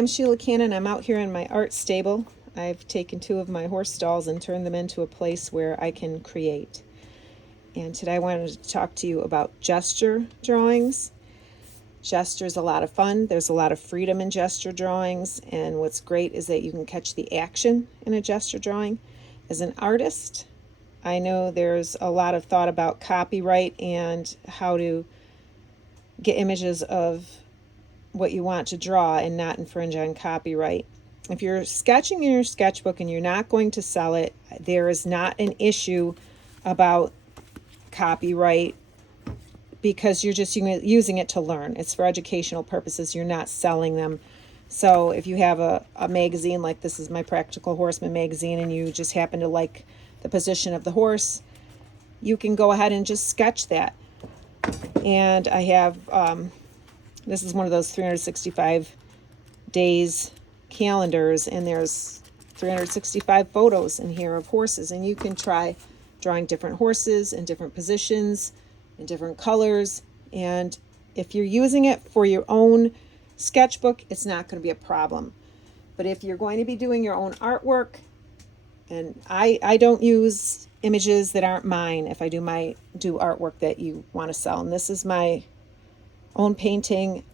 am Sheila Cannon. I'm out here in my art stable. I've taken 2 of my horse stalls and turned them into a place where I can create. And today I wanted to talk to you about gesture drawings. Gesture is a lot of fun. There's a lot of freedom in gesture drawings, and what's great is that you can catch the action in a gesture drawing. As an artist, I know there's a lot of thought about copyright and how to get images of what you want to draw and not infringe on copyright. If you're sketching in your sketchbook and you're not going to sell it, there is not an issue about copyright because you're just using it to learn. It's for educational purposes. You're not selling them. So if you have a magazine, like this is my Practical Horseman magazine, and you just happen to like the position of the horse, you can go ahead and just sketch that. And I have this is one of those 365 days calendars, and there's 365 photos in here of horses, and you can try drawing different horses in different positions, in different colors. And if you're using it for your own sketchbook, it's not going to be a problem. But if you're going to be doing your own artwork, and I don't use images that aren't mine if I do artwork that you want to sell. And this is my own painting.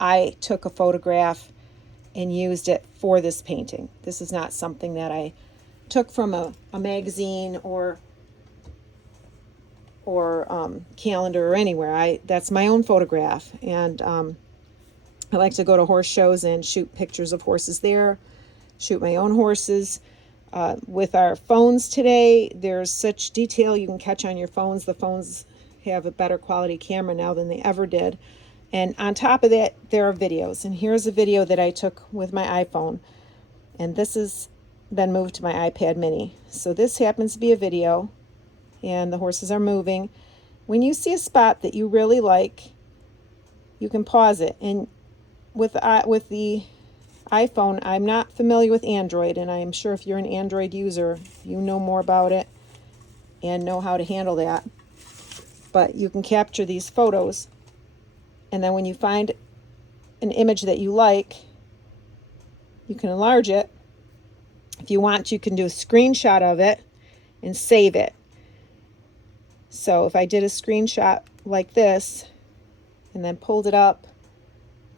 I took a photograph and used it for this painting. This is not something that I took from a magazine or calendar or anywhere. That's my own photograph, and I like to go to horse shows and shoot pictures of horses there, shoot my own horses. With our phones today, there's such detail you can catch on your phones. The phones have a better quality camera now than they ever did. And on top of that, there are videos. And here's a video that I took with my iPhone. And this has been moved to my iPad mini. So this happens to be a video, and the horses are moving. When you see a spot that you really like, you can pause it. And with the iPhone, I'm not familiar with Android, and I am sure if you're an Android user, you know more about it and know how to handle that. But you can capture these photos, and then when you find an image that you like, you can enlarge it. If you want, you can do a screenshot of it and save it. So if I did a screenshot like this and then pulled it up,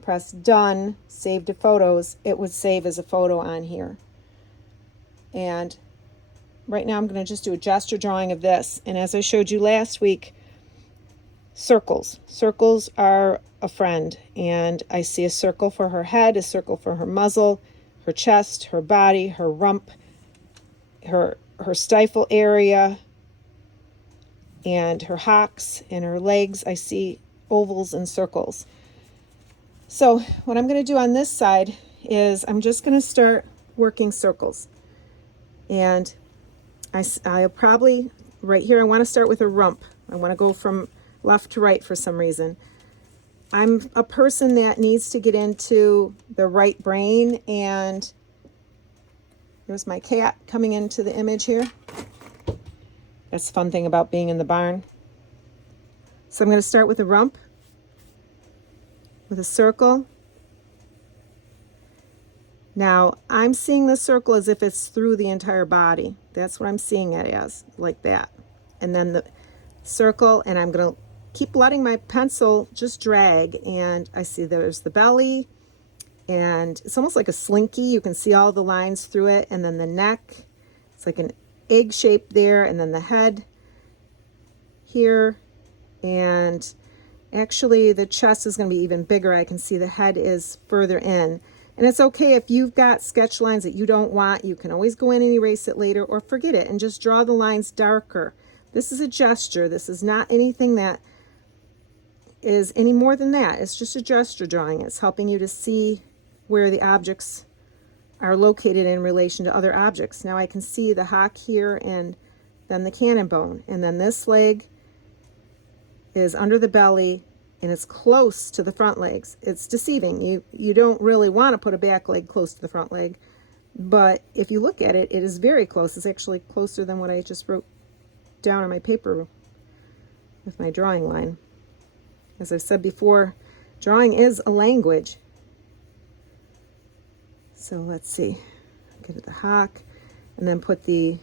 pressed done, save to photos, it would save as a photo on here. And right now I'm going to just do a gesture drawing of this. And as I showed you last week, circles. Circles are a friend. And I see a circle for her head, a circle for her muzzle, her chest, her body, her rump, her stifle area, and her hocks and her legs. I see ovals and circles. So what I'm going to do on this side is I'm just going to start working circles. And I'll probably, right here, I want to start with a rump. I want to go from left to right for some reason. I'm a person that needs to get into the right brain, and there's my cat coming into the image here. That's the fun thing about being in the barn. So I'm going to start with a rump, with a circle. Now, I'm seeing the circle as if it's through the entire body. That's what I'm seeing it as, like that. And then the circle, and I'm going to keep letting my pencil just drag, and I see there's the belly, and it's almost like a slinky. You can see all the lines through it, and then the neck. It's like an egg shape there, and then the head here, and actually the chest is going to be even bigger. I can see the head is further in. And it's okay if you've got sketch lines that you don't want. You can always go in and erase it later, or forget it and just draw the lines darker. This is a gesture. This is not anything that is any more than that. It's just a gesture drawing. It's helping you to see where the objects are located in relation to other objects. Now I can see the hock here, and then the cannon bone, and then this leg is under the belly, and it's close to the front legs. It's deceiving. You don't really want to put a back leg close to the front leg, but if you look at it, it is very close. It's actually closer than what I just wrote down on my paper with my drawing line. As I've said before, drawing is a language. So let's see, get at the hock and then put the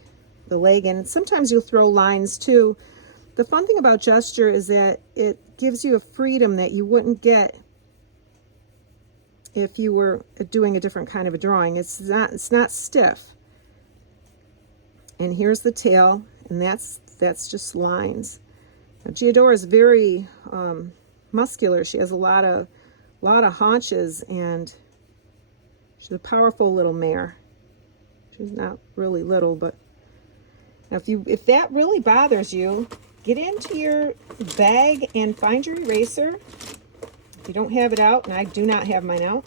leg in. Sometimes you'll throw lines too. The fun thing about gesture is that it gives you a freedom that you wouldn't get if you were doing a different kind of a drawing. It's not stiff. And here's the tail, and that's just lines. Now, Geodora is very muscular. She has a lot of haunches, and she's a powerful little mare. She's not really little, but now if that really bothers you, get into your bag and find your eraser. If you don't have it out, and I do not have mine out,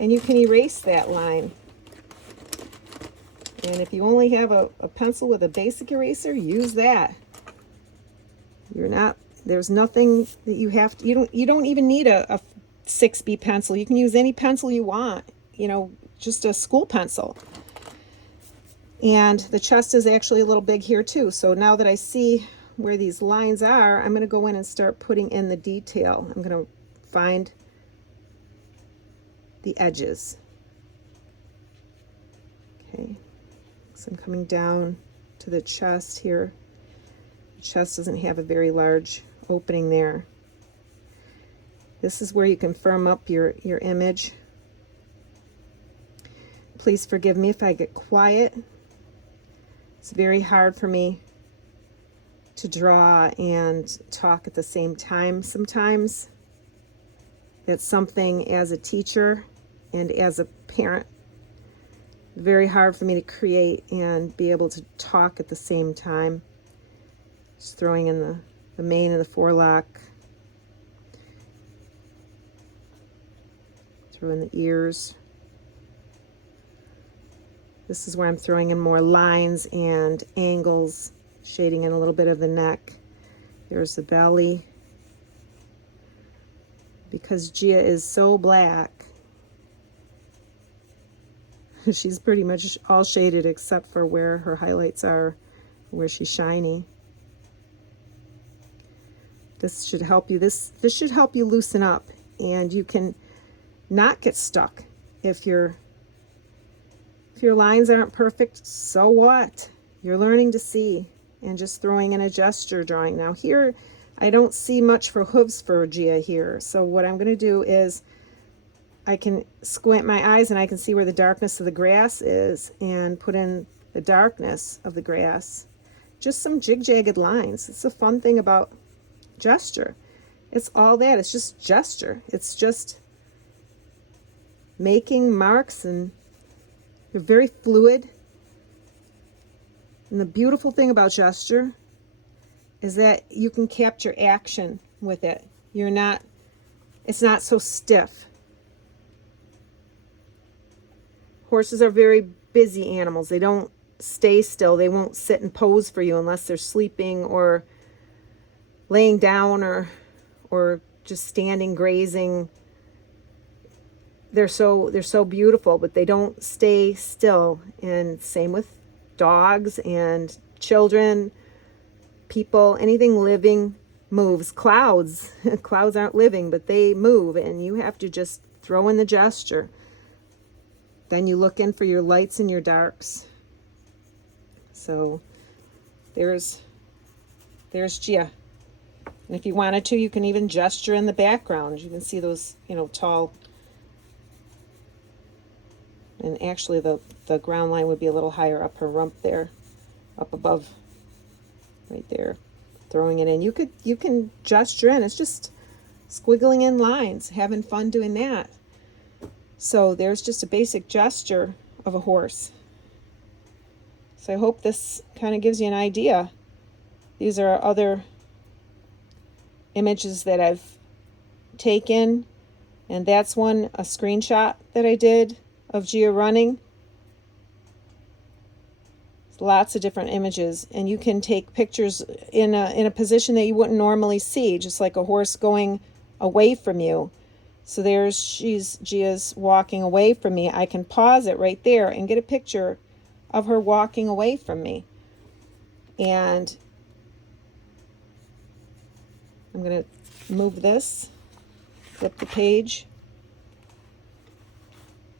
and you can erase that line. And if you only have a pencil with a basic eraser, use that. There's nothing that you have to, you don't even need a 6B pencil. You can use any pencil you want, just a school pencil. And the chest is actually a little big here too. So now that I see where these lines are, I'm going to go in and start putting in the detail. I'm going to find the edges. Okay, so I'm coming down to the chest here. The chest doesn't have a very large opening there. This is where you can firm up your image. Please forgive me if I get quiet. It's very hard for me to draw and talk at the same time sometimes. That's something as a teacher and as a parent, very hard for me to create and be able to talk at the same time. Just throwing in the mane and the forelock. Throw in the ears. This is where I'm throwing in more lines and angles, shading in a little bit of the neck. There's the belly. Because Gia is so black, she's pretty much all shaded except for where her highlights are, where she's shiny. This should help you. This should help you loosen up, and you can not get stuck. If your lines aren't perfect, so what? You're learning to see and just throwing in a gesture drawing. Now here, I don't see much for hooves for Gia here. So what I'm going to do is I can squint my eyes and I can see where the darkness of the grass is and put in the darkness of the grass. Just some jig-jagged lines. It's a fun thing about gesture. It's all that. It's just gesture. It's just making marks, and they're very fluid. And the beautiful thing about gesture is that you can capture action with it. It's not so stiff. Horses are very busy animals. They don't stay still. They won't sit and pose for you unless they're sleeping or laying down or just standing grazing. They're so beautiful, but they don't stay still. And same with dogs and children, people, anything living moves. Clouds aren't living, but they move, and you have to just throw in the gesture. Then you look in for your lights and your darks. So there's Gia. And if you wanted to, you can even gesture in the background. You can see those, tall. And actually the ground line would be a little higher up her rump there, up above, right there, throwing it in. You can gesture in. It's just squiggling in lines, having fun doing that. So there's just a basic gesture of a horse. So I hope this kind of gives you an idea. These are other images that I've taken, and that's a screenshot that I did of Gia running. Lots of different images, and you can take pictures in a position that you wouldn't normally see, just like a horse going away from you. So Gia's walking away from me. I can pause it right there and get a picture of her walking away from me. And I'm going to move this, flip the page.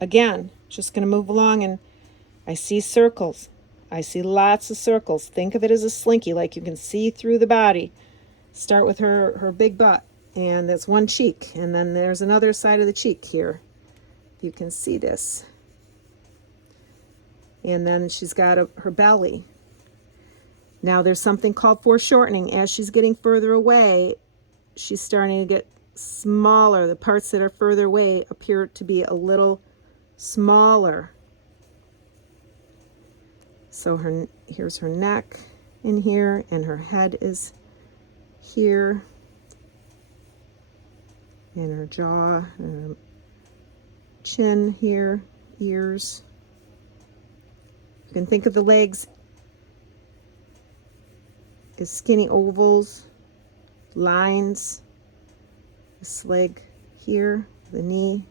again, just going to move along, and I see circles. I see lots of circles. Think of it as a slinky, like you can see through the body. Start with her big butt, and that's one cheek, and then there's another side of the cheek here. You can see this. And then she's got her belly. Now there's something called foreshortening. As she's getting further away, she's starting to get smaller. The parts that are further away appear to be a little smaller. So here's her neck in here, and her head is here, and her jaw, and her chin here, ears. You can think of the legs as skinny ovals, lines. This leg here, the knee.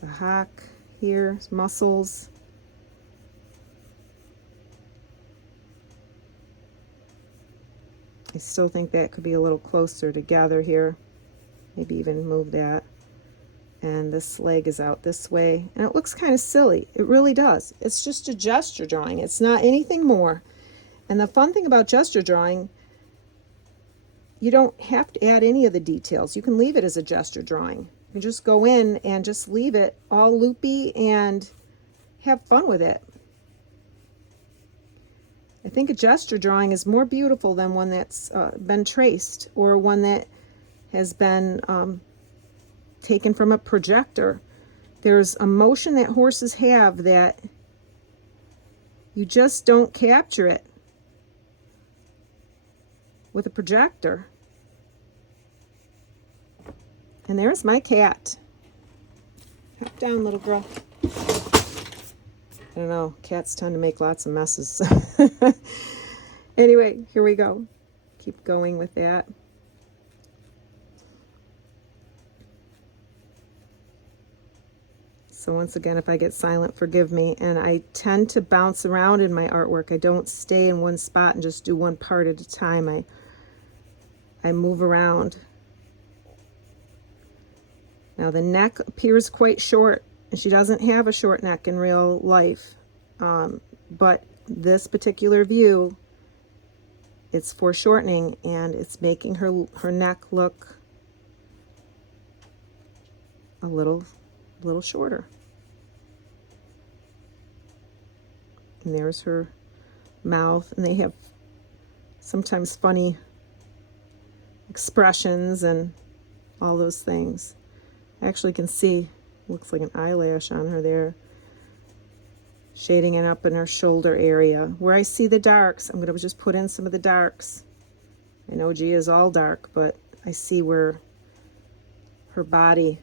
The hock here, muscles. I still think that could be a little closer together here. Maybe even move that. And this leg is out this way. And it looks kind of silly. It really does. It's just a gesture drawing. It's not anything more. And the fun thing about gesture drawing, you don't have to add any of the details. You can leave it as a gesture drawing. You can just go in and just leave it all loopy and have fun with it. I think a gesture drawing is more beautiful than one that's been traced, or one that has been taken from a projector. There's a motion that horses have that you just don't capture it with a projector. And there's my cat. Hop down, little girl. I don't know, cats tend to make lots of messes. Anyway, here we go. Keep going with that. So once again, if I get silent, forgive me. And I tend to bounce around in my artwork. I don't stay in one spot and just do one part at a time. I move around. Now the neck appears quite short, and she doesn't have a short neck in real life. But this particular view, it's foreshortening, and it's making her neck look a little shorter. And there's her mouth, and they have sometimes funny expressions and all those things. I actually can see, looks like an eyelash on her there. Shading it up in her shoulder area. Where I see the darks, I'm going to just put in some of the darks. I know Gia is all dark, but I see where her body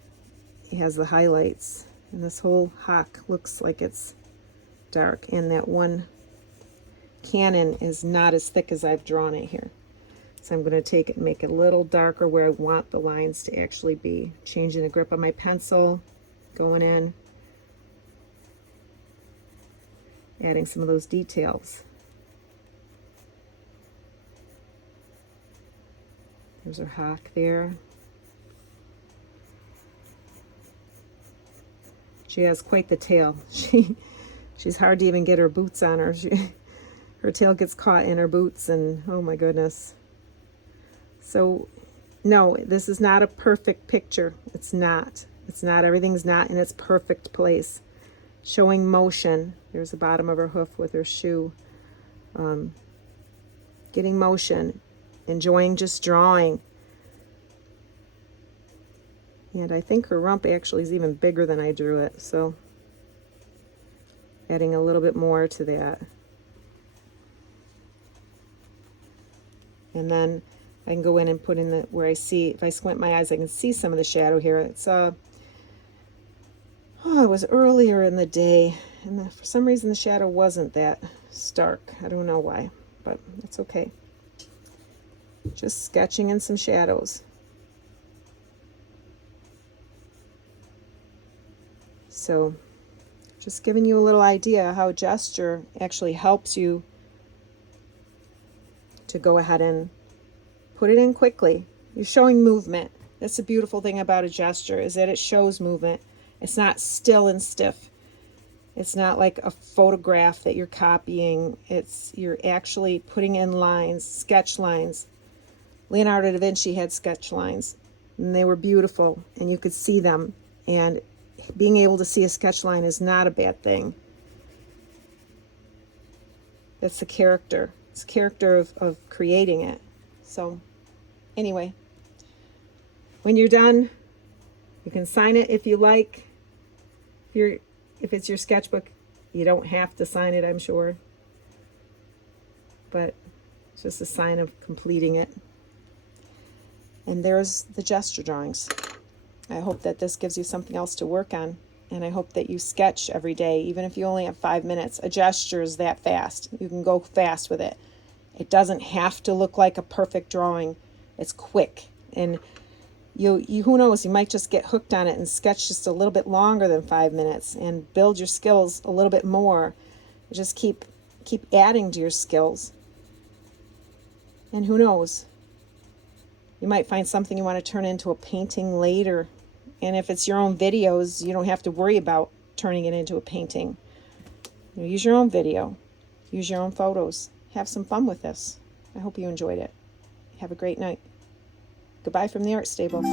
has the highlights. And this whole hock looks like it's dark. And that one cannon is not as thick as I've drawn it here. So I'm going to take it and make it a little darker where I want the lines to actually be. Changing the grip of my pencil, going in, adding some of those details. There's her hock there. She has quite the tail. She's hard to even get her boots on her. Her tail gets caught in her boots, and oh my goodness. So no, this is not a perfect picture. It's not. It's not. Everything's not in its perfect place. Showing motion. There's the bottom of her hoof with her shoe. Getting motion. Enjoying just drawing. And I think her rump actually is even bigger than I drew it. So adding a little bit more to that. And then I can go in and put in the, where I see, if I squint my eyes, I can see some of the shadow here. It's, it was earlier in the day, and for some reason the shadow wasn't that stark. I don't know why, but it's okay. Just sketching in some shadows. So, just giving you a little idea how gesture actually helps you to go ahead and put it in quickly. You're showing movement. That's the beautiful thing about a gesture, is that it shows movement. It's not still and stiff. It's not like a photograph that you're copying. You're actually putting in lines, sketch lines. Leonardo da Vinci had sketch lines, and they were beautiful, and you could see them. And being able to see a sketch line is not a bad thing. That's the character. It's the character of creating it. So anyway, when you're done, you can sign it if you like. If it's your sketchbook, you don't have to sign it, I'm sure. But it's just a sign of completing it. And there's the gesture drawings. I hope that this gives you something else to work on. And I hope that you sketch every day, even if you only have 5 minutes. A gesture is that fast. You can go fast with it. It doesn't have to look like a perfect drawing. It's quick. And you who knows, you might just get hooked on it and sketch just a little bit longer than 5 minutes and build your skills a little bit more. Just keep adding to your skills. And who knows, you might find something you want to turn into a painting later. And if it's your own videos, you don't have to worry about turning it into a painting. Use your own video. Use your own photos. Have some fun with this. I hope you enjoyed it. Have a great night. Goodbye from the Art Stable.